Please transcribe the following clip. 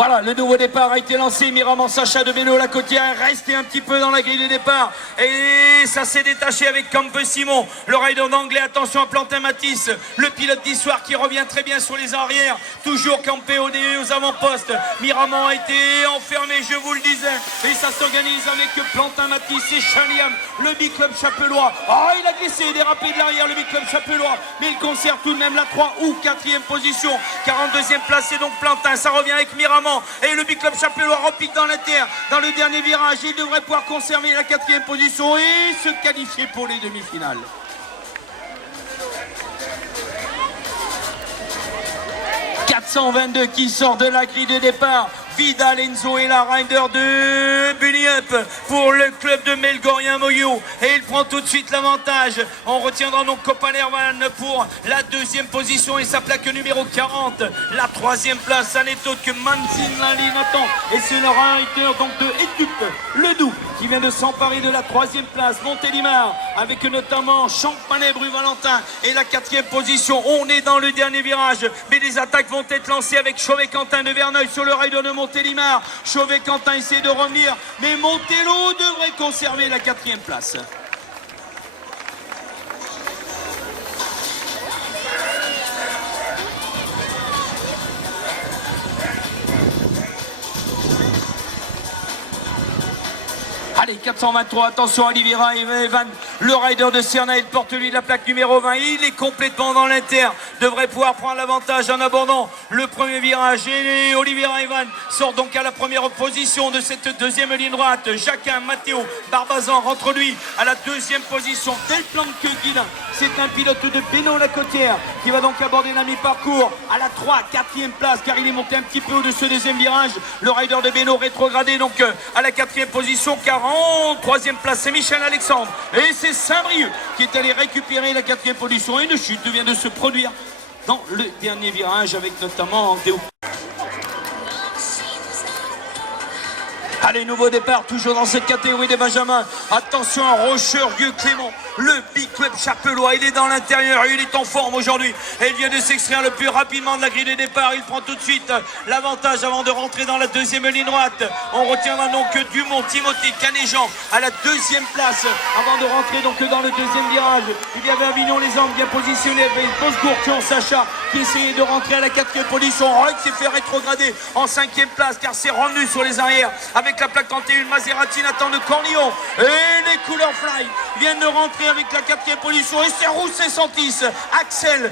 Voilà, le nouveau départ a été lancé. Miramont, Sacha de Beno, la côtière est restée un petit peu dans la grille de départ. Et ça s'est détaché avec Campe Simon, le rider d'anglais. Attention à Plantin Matisse, le pilote d'histoire qui revient très bien sur les arrières. Toujours campé aux avant-postes. Miramont a été enfermé, je vous le disais. Et ça s'organise avec Plantin Matisse et Chaliam, le Big Club Chapellois. Oh, il a glissé, dérapé de l'arrière, le Big Club Chapellois. Mais il conserve tout de même la 3 ou 4e position. 42e place, c'est donc Plantin. Ça revient avec Miramont. Et le Big Club Chapellois repique dans l'inter, dans le dernier virage. Il devrait pouvoir conserver la 4e position et se qualifier pour les demi-finales. « 422 qui sort de la grille de départ. Vidal Enzo et la rider de Bunny Up pour le club de Melgorien Moyo. Et il prend tout de suite l'avantage. On retiendra donc Copanervan pour la 2e position et sa plaque numéro 40. La 3e place, ça n'est autre que Manzin Lali Nathan. Et c'est le rider donc de Etup, le Doubs, qui vient de s'emparer de la 3e place. Montélimar avec notamment Champanet Bru-Valentin et la 4e position. On est dans le dernier virage, mais les attaques vont être lancées avec Chauvet-Quentin de Verneuil sur le rider de Montélimar. Chauvet-Quentin essaie de revenir, mais Montello devrait conserver la 4e place. Allez, 423, attention à Oliveira Evan, le rider de Cerna, il porte lui la plaque numéro 20, il est complètement dans l'inter, devrait pouvoir prendre l'avantage en abordant le premier virage. Et Oliveira Evan sort donc à la première position de cette 2e ligne droite. Jacquin, Matteo, Barbazan rentre lui à la 2e position. Del Planque Guilin, c'est un pilote de Beno la côtière qui va donc aborder la mi-parcours à la 3, 4e place car il est monté un petit peu au-dessus du 2e virage. Le rider de Beno rétrogradé donc à la 4e position, car en 3e place c'est Michel Alexandre et c'est Saint-Brieuc qui est allé récupérer la 4e position. Et une chute vient de se produire dans le dernier virage avec notamment Théo. Allez, nouveau départ, toujours dans cette catégorie des Benjamins. Attention à Rocheur-Vieux Clément, le Big Club Chapellois. Il est dans l'intérieur, il est en forme aujourd'hui. Et il vient de s'extraire le plus rapidement de la grille de départ. Il prend tout de suite l'avantage avant de rentrer dans la 2e ligne droite. On retiendra donc Dumont, Timothée, Canéjean à la 2e place avant de rentrer donc dans le 2e virage. Il y avait Avignon-les-Angles bien positionné avec Bosgourtion, Sacha qui essayait de rentrer à la 4e position. Roy s'est fait rétrograder en 5e place car c'est revenu sur les arrières avec la plaque 31, Maserati Nathan de Cornillon. Et les couleurs fly viennent de rentrer avec la 4e position. Et c'est Rousset Santis, Axel